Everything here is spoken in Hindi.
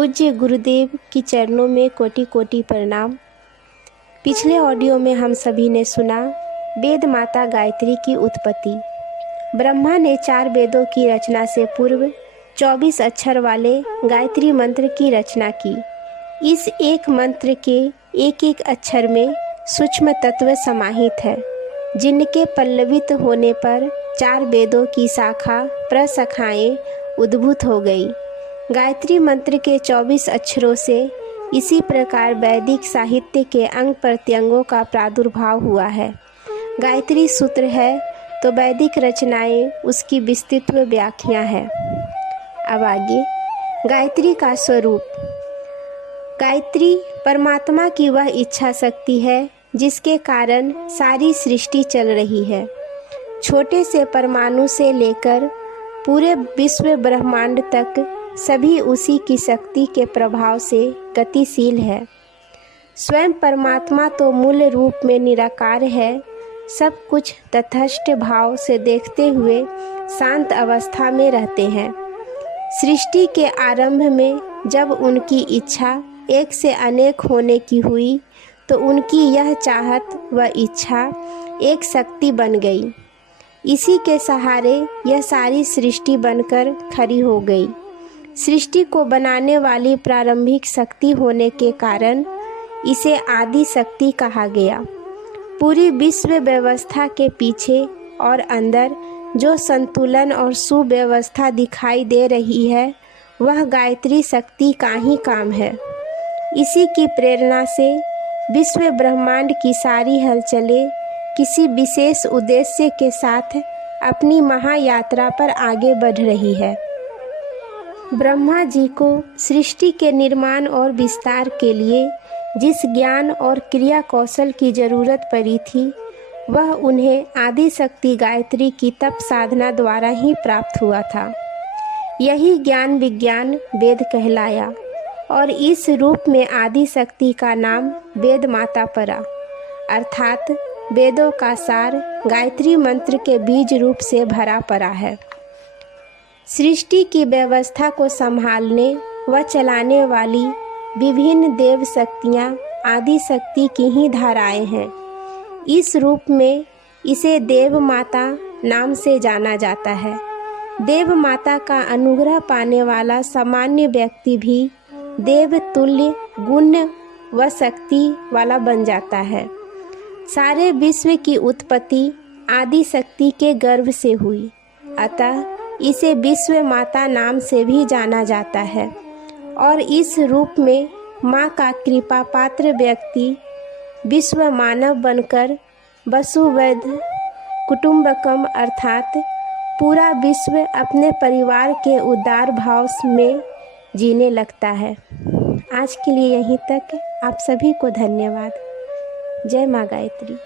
पूज्य गुरुदेव की चरणों में कोटि कोटि प्रणाम। पिछले ऑडियो में हम सभी ने सुना वेद माता गायत्री की उत्पत्ति। ब्रह्मा ने 4 वेदों की रचना से पूर्व 24 अक्षर वाले गायत्री मंत्र की रचना की। इस एक मंत्र के एक एक अक्षर में सूक्ष्म तत्व समाहित है, जिनके पल्लवित होने पर 4 वेदों की शाखा प्रशाखाएं उद्भूत हो गई। गायत्री मंत्र के 24 अक्षरों से इसी प्रकार वैदिक साहित्य के अंग प्रत्यंगों का प्रादुर्भाव हुआ है। गायत्री सूत्र है तो वैदिक रचनाएं उसकी विस्तृत व्याख्या है। अब आगे गायत्री का स्वरूप। गायत्री परमात्मा की वह इच्छा शक्ति है जिसके कारण सारी सृष्टि चल रही है। छोटे से परमाणु से लेकर पूरे विश्व ब्रह्मांड तक सभी उसी की शक्ति के प्रभाव से गतिशील है। स्वयं परमात्मा तो मूल रूप में निराकार है। सब कुछ तटस्थ भाव से देखते हुए शांत अवस्था में रहते हैं। सृष्टि के आरंभ में जब उनकी इच्छा एक से अनेक होने की हुई तो उनकी यह चाहत व इच्छा एक शक्ति बन गई। इसी के सहारे यह सारी सृष्टि बनकर खड़ी हो गई। सृष्टि को बनाने वाली प्रारंभिक शक्ति होने के कारण इसे आदि शक्ति कहा गया। पूरी विश्व व्यवस्था के पीछे और अंदर जो संतुलन और सुव्यवस्था दिखाई दे रही है वह गायत्री शक्ति का ही काम है। इसी की प्रेरणा से विश्व ब्रह्मांड की सारी हलचलें किसी विशेष उद्देश्य के साथ अपनी महायात्रा पर आगे बढ़ रही है। ब्रह्मा जी को सृष्टि के निर्माण और विस्तार के लिए जिस ज्ञान और क्रिया कौशल की जरूरत पड़ी थी वह उन्हें आदि शक्ति गायत्री की तप साधना द्वारा ही प्राप्त हुआ था। यही ज्ञान विज्ञान वेद कहलाया और इस रूप में आदि शक्ति का नाम वेद माता पड़ा, अर्थात वेदों का सार गायत्री मंत्र के बीज रूप से भरा पड़ा है। सृष्टि की व्यवस्था को संभालने व चलाने वाली विभिन्न देव शक्तियाँ आदि शक्ति की ही धाराएं हैं। इस रूप में इसे देव माता नाम से जाना जाता है। देव माता का अनुग्रह पाने वाला सामान्य व्यक्ति भी देव तुल्य गुण व शक्ति वाला बन जाता है। सारे विश्व की उत्पत्ति आदि शक्ति के गर्भ से हुई, अतः इसे विश्व माता नाम से भी जाना जाता है। और इस रूप में माँ का कृपा पात्र व्यक्ति विश्व मानव बनकर वसुवैध कुटुंबकम अर्थात पूरा विश्व अपने परिवार के उदार भाव में जीने लगता है। आज के लिए यहीं तक। आप सभी को धन्यवाद। जय माँ गायत्री।